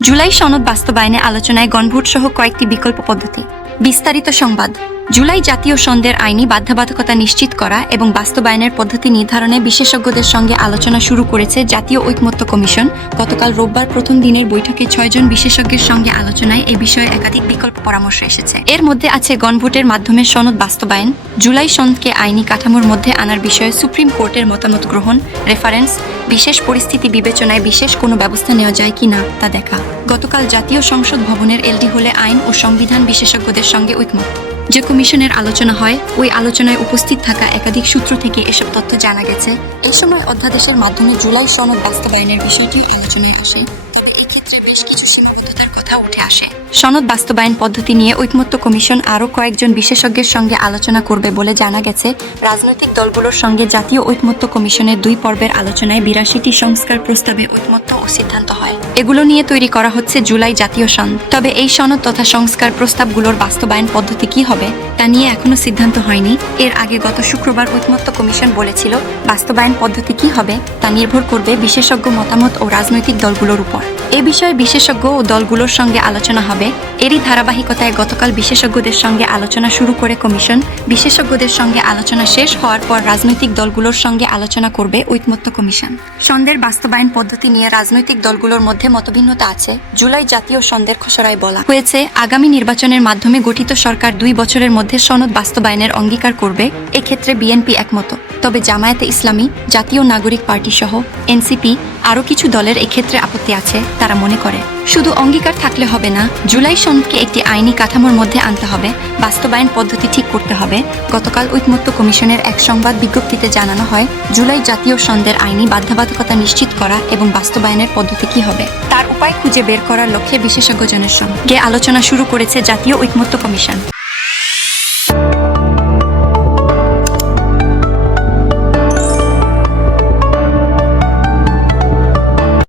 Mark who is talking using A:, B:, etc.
A: জুলাই সনদ বাস্তবায়নে আলোচনায় গণভোট সহ কয়েকটি বিকল্প পদ্ধতি। বিস্তারিত সংবাদ। জুলাই জাতীয় সনদের আইনি বাধ্যবাধকতা নিশ্চিত করা এবং বাস্তবায়নের পদ্ধতি নির্ধারণে বিশেষজ্ঞদের সঙ্গে আলোচনা শুরু করেছে জাতীয় ঐকমত্য কমিশন। গতকাল রোববার প্রথম দিনের বৈঠকে ছয়জন বিশেষজ্ঞের সঙ্গে আলোচনায় এ বিষয়ে একাধিক বিকল্প পরামর্শ এসেছে। এর মধ্যে আছে গণভোটের মাধ্যমে সনদ বাস্তবায়ন, জুলাই সনদকে আইনি কাঠামোর মধ্যে আনার বিষয়ে সুপ্রিম কোর্টের মতামত গ্রহণ, রেফারেন্স বিশেষ পরিস্থিতি বিবেচনায় বিশেষ কোনো ব্যবস্থা নেওয়া যায় কি না তা দেখা। গতকাল জাতীয় সংসদ ভবনের এলডি হলে আইন ও সংবিধান বিশেষজ্ঞদের সঙ্গে ঐকমত যে কমিশনের আলোচনা হয়, ওই আলোচনায় উপস্থিত থাকা একাধিক সূত্র থেকে এসব তথ্য জানা গেছে। এই সময় অধ্যাদেশের মাধ্যমে জুলাই সনদ বাস্তবায়নের বিষয়টি আলোচনায় আসে। তবে এই ক্ষেত্রে বেশ কিছু সীমাবদ্ধতার কথা উঠে আসে। সনদ বাস্তবায়ন পদ্ধতি নিয়ে ঐকমত্য কমিশন আরও কয়েকজন বিশেষজ্ঞের সঙ্গে আলোচনা করবে বলে জানা গেছে। রাজনৈতিক দলগুলোর সঙ্গে জাতীয় ঐকমত্য কমিশনের দুই পর্বের আলোচনায় বিরাশিটি সংস্কার প্রস্তাবে ঐকমত্য ও সিদ্ধান্ত হয়। এগুলো নিয়ে তৈরি করা হচ্ছে জুলাই জাতীয় সনদ। তবে এই সনদ তথা সংস্কার প্রস্তাবগুলোর বাস্তবায়ন পদ্ধতি কি হবে, তা নিয়ে এখনও সিদ্ধান্ত হয়নি। এর আগে গত শুক্রবার ঐকমত্য কমিশন বলেছিল, বাস্তবায়ন পদ্ধতি কি হবে, তা নির্ভর করবে বিশেষজ্ঞ মতামত ও রাজনৈতিক দলগুলোর উপর। এ বিষয়ে বিশেষজ্ঞ ও দলগুলোর সঙ্গে আলোচনা হবে। এরই ধারাবাহিকতায় গতকাল বিশেষজ্ঞদের সঙ্গে আলোচনা শুরু করে কমিশন। বিশেষজ্ঞদের সঙ্গে আলোচনা শেষ হওয়ার পর রাজনৈতিক দলগুলোর সঙ্গে আলোচনা করবে ঐকমত্য কমিশন। সন্দের বাস্তবায়ন পদ্ধতি নিয়ে রাজনৈতিক দলগুলোর মধ্যে মতভিন্নতা আছে, জুলাই জাতীয় সন্দের খসড়ায় বলা হয়েছে। আগামী নির্বাচনের মাধ্যমে গঠিত সরকার দুই বছরের মধ্যে সনদ বাস্তবায়নের অঙ্গীকার করবে, এক্ষেত্রে বিএনপি একমত। তবে জামায়াতে ইসলামী, জাতীয় নাগরিক পার্টি সহ এনসিপি আরও কিছু দলের এক্ষেত্রে আপত্তি আছে তারা মনে করে। শুধু অঙ্গীকার থাকলে হবে না, জুলাই সনদকে একটি আইনি কাঠামোর মধ্যে আনতে হবে, বাস্তবায়ন পদ্ধতি ঠিক করতে হবে, গতকাল ঐকমত্য কমিশনের এক সংবাদ বিজ্ঞপ্তিতে জানানো হয়, জুলাই জাতীয় সনদের আইনি বাধ্যবাধকতা নিশ্চিত করা এবং বাস্তবায়নের পদ্ধতি কি হবে। তার উপায় খুঁজে বের করার লক্ষ্যে বিশেষজ্ঞজনের সঙ্গে আলোচনা শুরু করেছে জাতীয় ঐকমত্য কমিশন।